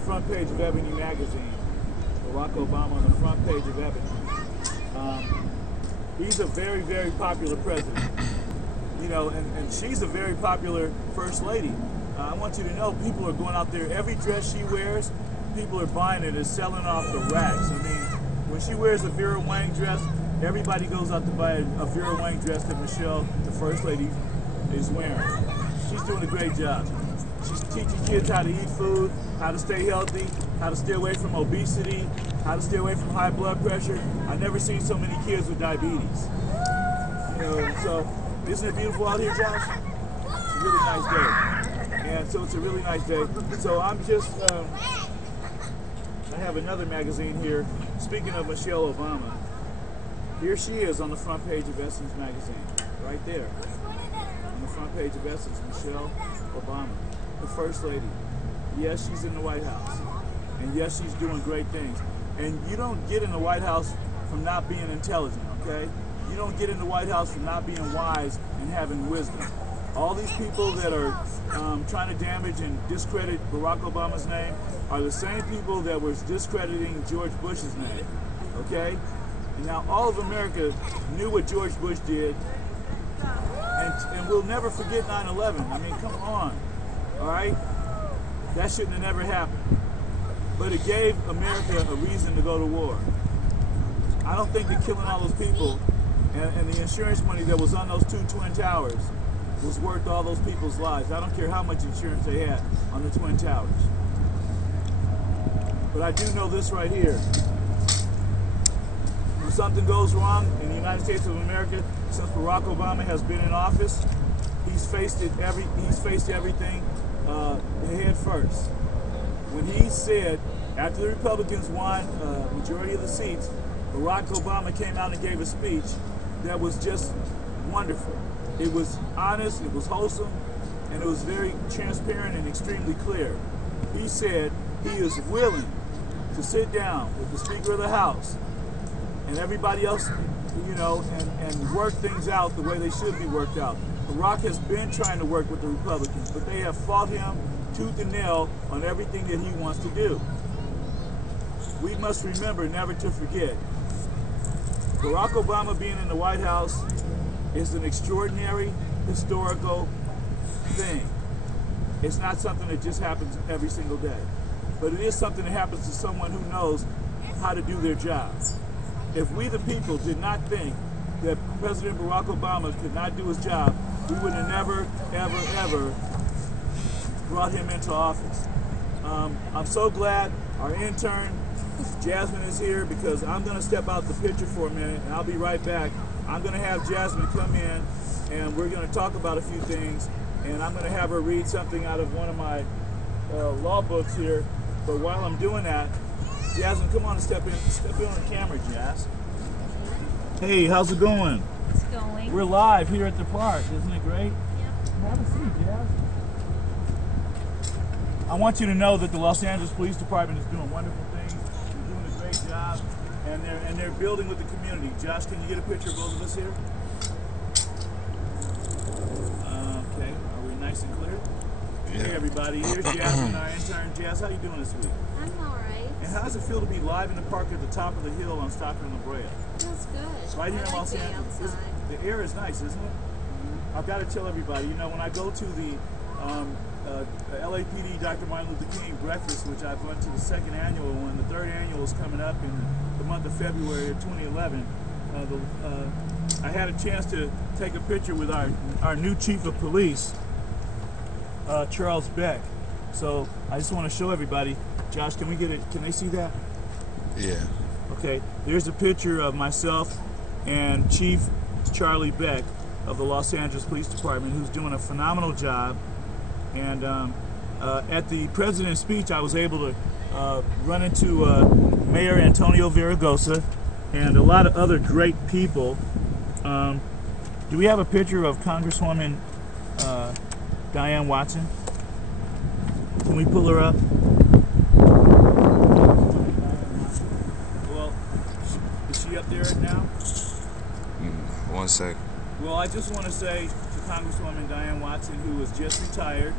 front page of Ebony magazine. Barack Obama on the front page of Ebony. He's a very, very popular president. You know, and she's a very popular first lady. I want you to know, people are going out there, every dress she wears, people are buying it and selling off the racks. I mean, when she wears a Vera Wang dress, everybody goes out to buy a Vera Wang dress that Michelle, the first lady, is wearing. She's doing a great job. She's teaching kids how to eat food, how to stay healthy, how to stay away from obesity, how to stay away from high blood pressure. I've never seen so many kids with diabetes. You know, so isn't it beautiful out here, Josh? It's a really nice day. And so it's a really nice day. So I'm just, I have another magazine here. Speaking of Michelle Obama, here she is on the front page of Essence magazine, right there. On the front page of Essence, Michelle Obama, the First Lady. Yes, she's in the White House. And yes, she's doing great things. And you don't get in the White House from not being intelligent, okay? You don't get in the White House from not being wise and having wisdom. All these people that are trying to damage and discredit Barack Obama's name are the same people that were discrediting George Bush's name, okay? And now all of America knew what George Bush did, and we'll never forget 9/11. I mean, come on, all right? That shouldn't have never happened. But it gave America a reason to go to war. I don't think that killing all those people and the insurance money that was on those two Twin Towers was worth all those people's lives. I don't care how much insurance they had on the Twin Towers. But I do know this right here. When something goes wrong in the United States of America, since Barack Obama has been in office, he's faced everything head first. When he said, after the Republicans won majority of the seats, Barack Obama came out and gave a speech that was just wonderful. It was honest, it was wholesome, and it was very transparent and extremely clear. He said he is willing to sit down with the Speaker of the House and everybody else, you know, and work things out the way they should be worked out. Barack has been trying to work with the Republicans, but they have fought him tooth and nail on everything that he wants to do. We must remember never to forget, Barack Obama being in the White House is an extraordinary historical thing. It's not something that just happens every single day, but it is something that happens to someone who knows how to do their job. If we the people did not think that President Barack Obama could not do his job, we would have never, ever, ever brought him into office. I'm so glad our intern, Jasmine, is here, because I'm going to step out the picture for a minute and I'll be right back. I'm going to have Jasmine come in and we're going to talk about a few things, and I'm going to have her read something out of one of my law books here. But while I'm doing that, Jasmine, come on and step in on the camera, Jazz. Hey, how's it going? It's going. We're live here at the park. Isn't it great? Yep. Have a seat, Jazz. I want you to know that the Los Angeles Police Department is doing wonderful things. They're doing a great job, and they're building with the community. Josh, can you get a picture of both of us here? Okay, are we nice and clear? Yeah. Hey everybody, here's Jasmine, our intern. Jazz, how you doing this week? I'm alright. And how does it feel to be live in the park at the top of the hill on Stockton and La Brea? Feels good. Right here in Los Angeles. The air is nice, isn't it? Mm-hmm. I've got to tell everybody, you know, when I go to the LAPD Dr. Martin Luther King breakfast, which I've went to the second annual one, the third annual is coming up in the month of February of 2011. I had a chance to take a picture with our new chief of police, Charles Beck. So I just want to show everybody. Josh, can we get it? Can they see that? Yeah. Okay. There's a picture of myself and Chief Charlie Beck of the Los Angeles Police Department, who's doing a phenomenal job. And at the president's speech, I was able to run into Mayor Antonio Villaraigosa and a lot of other great people. Do we have a picture of Congresswoman Diane Watson? Can we pull her up? Well, is she up there now? 1 sec. Well, I just want to say to Congresswoman Diane Watson, who was just retired,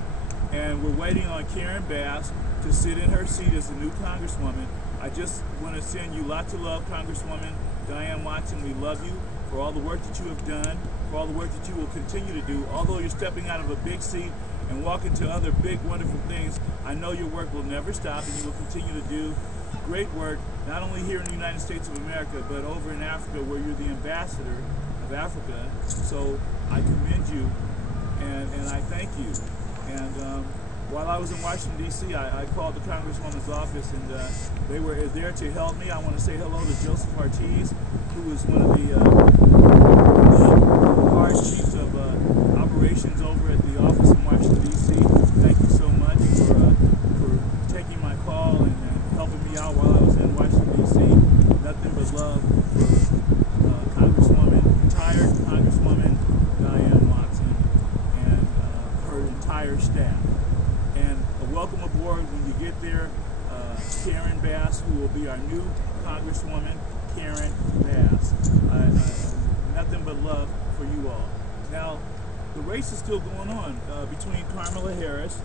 and we're waiting on Karen Bass to sit in her seat as the new Congresswoman. I just want to send you lots of love, Congresswoman Diane Watson. We love you for all the work that you have done, for all the work that you will continue to do. Although you're stepping out of a big seat and walking to other big, wonderful things, I know your work will never stop, and you will continue to do great work, not only here in the United States of America, but over in Africa, where you're the ambassador of Africa. So I commend you, and I thank you. And while I was in Washington, D.C., I called the Congresswoman's office, and they were there to help me. I want to say hello to Joseph Ortiz, who is one of the hard chiefs of operations over at the office in Washington, D.C. Thank you so much for taking my call and helping me out while I was in Washington, D.C. Nothing but love for Congresswoman, retired Congresswoman Diane Watson, and her entire staff. And a welcome aboard when you get there, Karen Bass, who will be our new Congresswoman, Karen Bass. Nothing but love for you all. Now, the race is still going on between Kamala Harris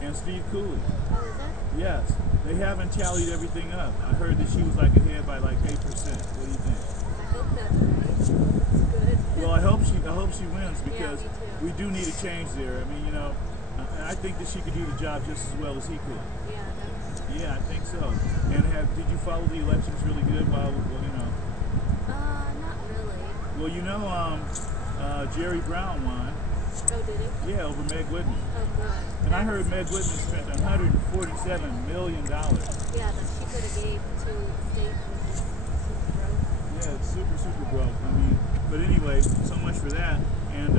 and Steve Cooley. Oh, is it? Yes, they haven't tallied everything up. I heard that she was like ahead by like 8%. What do you think? I hope that's right. That's good. Well, I hope she wins, because me too. we do need a change there. I mean, you know, I think that she could do the job just as well as he could. Yeah, definitely. Yeah, I think so. And did you follow the elections really good? Well, you know. Not really. Well, you know, Jerry Brown won. Oh, did he? Yeah, over Meg Whitman. Oh, good. And I heard Meg Whitman spent $147 million. Yeah, that she could have gave to state which is super broke. Yeah, it's super broke. I mean, but anyway, so much for that. And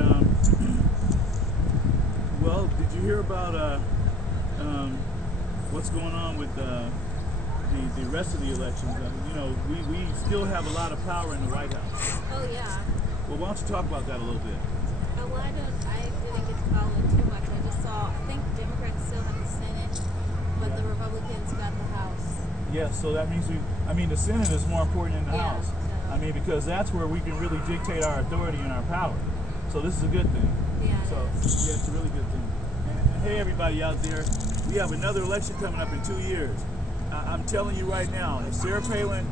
well, did you hear about what's going on with the rest of the elections? You know, we still have a lot of power in the White House. Oh, yeah. Well, why don't you talk about that a little bit? Well, I didn't get to follow it too much. I just saw, I think Democrats still have the Senate, but Yeah. the Republicans got the House. Yeah, so that means the Senate is more important than the Yeah, House. so- I mean, because that's where we can really dictate our authority and our power. So this is a good thing. Yeah, it So is. yeah, it's a really good thing. And hey, everybody out there, we have another election coming up in 2 years. I'm telling you right now, if Sarah Palin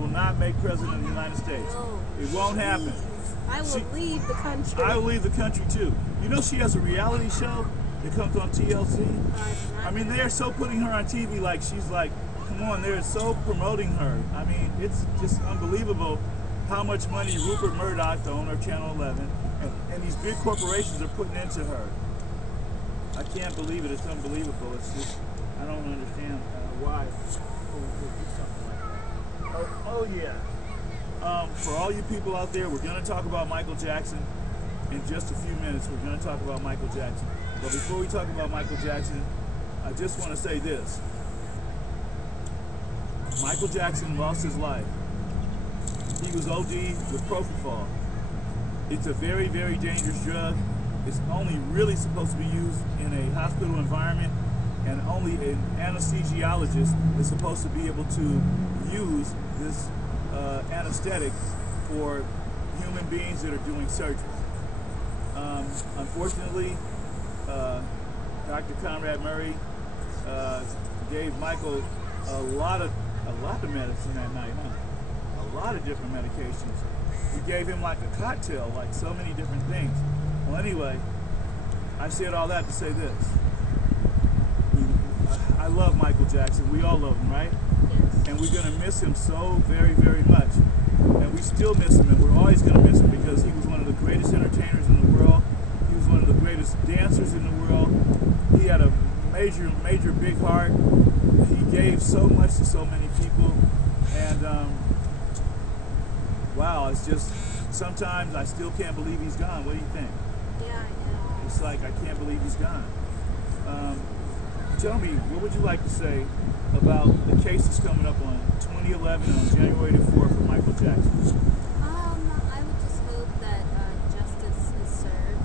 will not make president of the United States. No. It won't happen. I will leave the country. I will leave the country too. You know, she has a reality show that comes on TLC. I mean, they are so putting her on TV, like she's like, come on, they're so promoting her. I mean, it's just unbelievable how much money Rupert Murdoch, the owner of Channel 11, and these big corporations are putting into her. I can't believe it. It's unbelievable. It's just, I don't understand why people would do something like that. Oh yeah. For all you people out there, we're going to talk about Michael Jackson in just a few minutes. We're going to talk about Michael Jackson. But before we talk about Michael Jackson, I just want to say this. Michael Jackson lost his life. He was OD with propofol. It's a very, very dangerous drug. It's only really supposed to be used in a hospital environment, and only an anesthesiologist is supposed to be able to use this anesthetic for human beings that are doing surgery. Unfortunately, Dr. Conrad Murray gave Michael a lot of medicine that night, huh? A lot of different medications. We gave him like a cocktail, like so many different things. Well, anyway, I said all that to say this. I love Michael Jackson. We all love him, right? Yes. And we're going to miss him so very, very much. And we still miss him, and we're always going to miss him, because he was one of the greatest entertainers in the world. He was one of the greatest dancers in the world. He had a major, major big heart. He gave so much to so many people. And wow, it's just, sometimes I still can't believe he's gone. What do you think? Yeah, I know. It's like, I can't believe he's gone. Tell me, what would you like to say about the cases coming up on 2011 and on January the 4th for Michael Jackson? I would just hope that justice is served,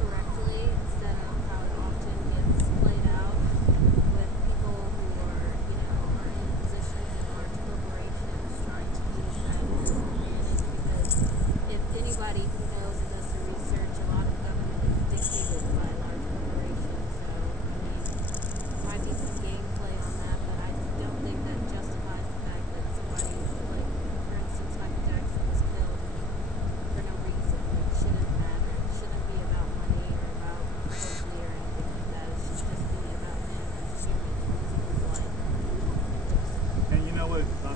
correctly, instead of how it often gets played out with people who are, are in positions in large corporations trying to use that as an advantage. Because if anybody who knows and does the research, a lot of government is dictated by large corporations.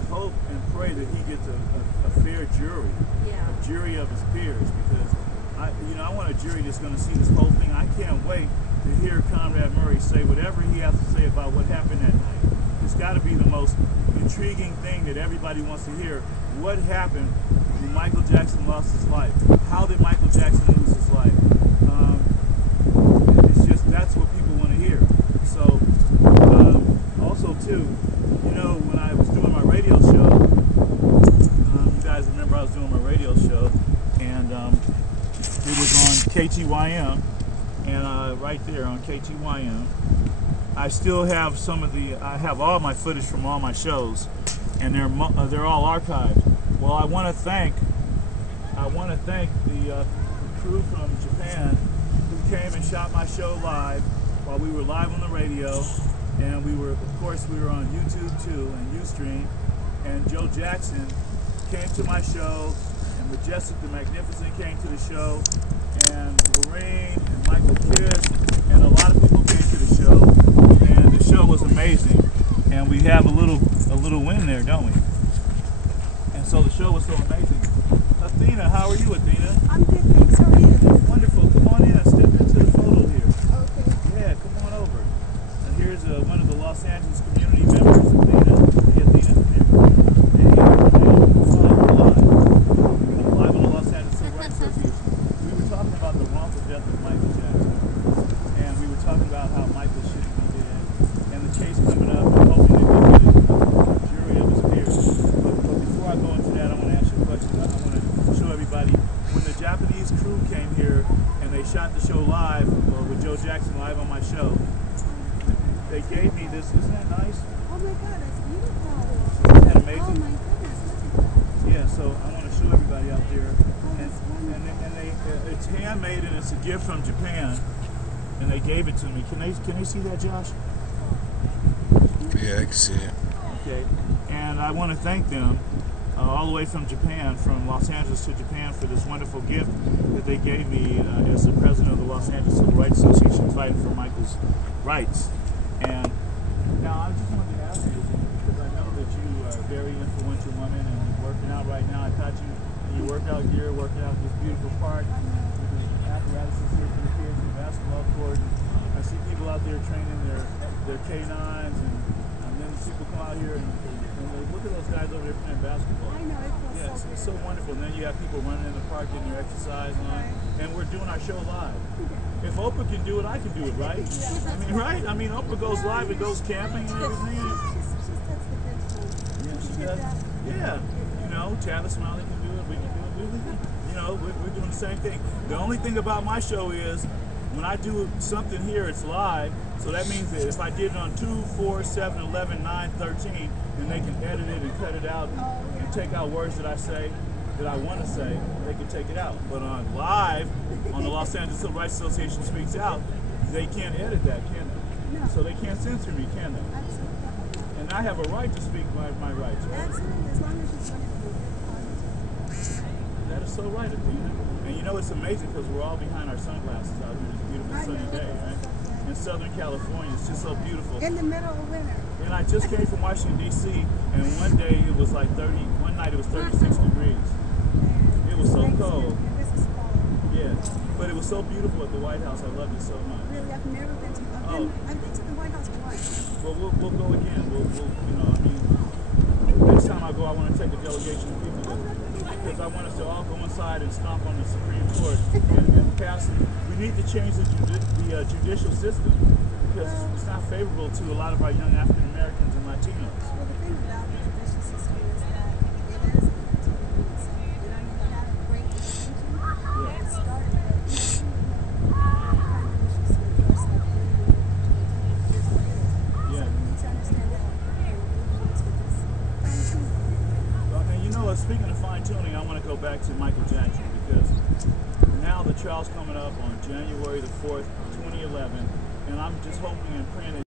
hope and pray that he gets a fair jury, a jury of his peers, because I want a jury that's going to see this whole thing. I can't wait to hear Conrad Murray say whatever he has to say about what happened that night. It's got to be the most intriguing thing that everybody wants to hear. What happened when Michael Jackson lost his life? How did Michael Jackson lose his life? It's just, that's what people want to hear. So, also too, when I was doing my radio show, you guys remember I was doing my radio show, and it was on KTYM, and right there on KTYM, I still have I have all my footage from all my shows, and they're all archived. Well, I want to thank the crew from Japan who came and shot my show live while we were live on the radio, and we were on YouTube too and Ustream, and Joe Jackson came to my show, and Majestic the Magnificent came to the show, and Lorraine and Michael Kiss, and a lot of people came to the show, and the show was amazing, and we have a little win there, don't we? And so the show was so amazing. Athena, how are you, Athena? I'm good, thanks. How are you? Wonderful. Come on in and step into the photo here. Okay. Yeah, come on over. And here's one of the Los Angeles community members, Athena. Hey, Athena, come here. Hey, live on the Los Angeles Civil Rights Association. We were talking about the wrongful death of Michael Jackson. And we were talking about how Michael shouldn't be dead. And the case coming up, and hoping that they get a jury of his peers. But before I go into that, I want to ask you a question. I want to show everybody, when the Japanese crew came here and they shot the show live, with Joe Jackson live on my show, they gave me this. Isn't that nice? Oh my God, that's beautiful. Isn't that amazing? Oh my goodness, look at that. Yeah, so I want to show everybody out there. Oh, And, that's wonderful. it's handmade, and it's a gift from Japan, and they gave it to me. Can they see that, Josh? Yeah, I can see it. Okay, and I want to thank them all the way from Japan, from Los Angeles to Japan, for this wonderful gift that they gave me as the president of the Los Angeles Civil Rights Association, fighting for Michael's rights. And now I just wanted to ask you, because I know that you are a very influential woman and you're working out right now. I caught you in your workout gear, working out this beautiful park with the apparatuses here for the kids, the basketball court. I see people out there training their K9s, and then people come out here and they look at those guys over there playing basketball. I know, it feels Yes, so it's good. so wonderful. And then you have people running in the park getting their exercise on, and we're doing our show live. If Oprah can do it, I can do it, right? I mean, right? I mean, Oprah goes live and goes camping and everything. She's that's the good thing. Yeah, she She did does. that. Yeah, Travis Smiley can do it. We can do it. We're doing the same thing. The only thing about my show is when I do something here, it's live. So that means that if I did it on 2, 4, 7, 11, 9, 13, then they can edit it and cut it out and take out words that I say that I want to say. They can take it out. But on live, on the Los Angeles Civil Rights Association Speaks Out, they can't edit that, can they? No. So they can't censor me, can they? Absolutely. And I have a right to speak my rights, right? Absolutely, as long as it's wonderful. That is so right, Athena. And it's amazing because we're all behind our sunglasses out here this beautiful sunny day, right? In Southern California, it's just so beautiful. In the middle of winter. And I just came from Washington, D.C., and one day it was like one night it was 36 degrees. It was so cold. This is fall. Yeah, but it was so beautiful at the White House. I loved it so much. Really, I've never been to. I've been to the White House once. Well, we'll go again. Next time I go, I want to take a delegation of people with me, because I want us to all go inside and stomp on the Supreme Court and pass it. We need to change the judicial system, because it's not favorable to a lot of our young African Americans and Latinos. Well, the thing about the judicial system is that it is to the roots. You had a great decision. It started, but Yeah. So we need to understand that. And speaking of fine tuning, I want to go back to Michael Jackson, because now the trial's coming up on January the 4th, 2011, and I'm just hoping and praying that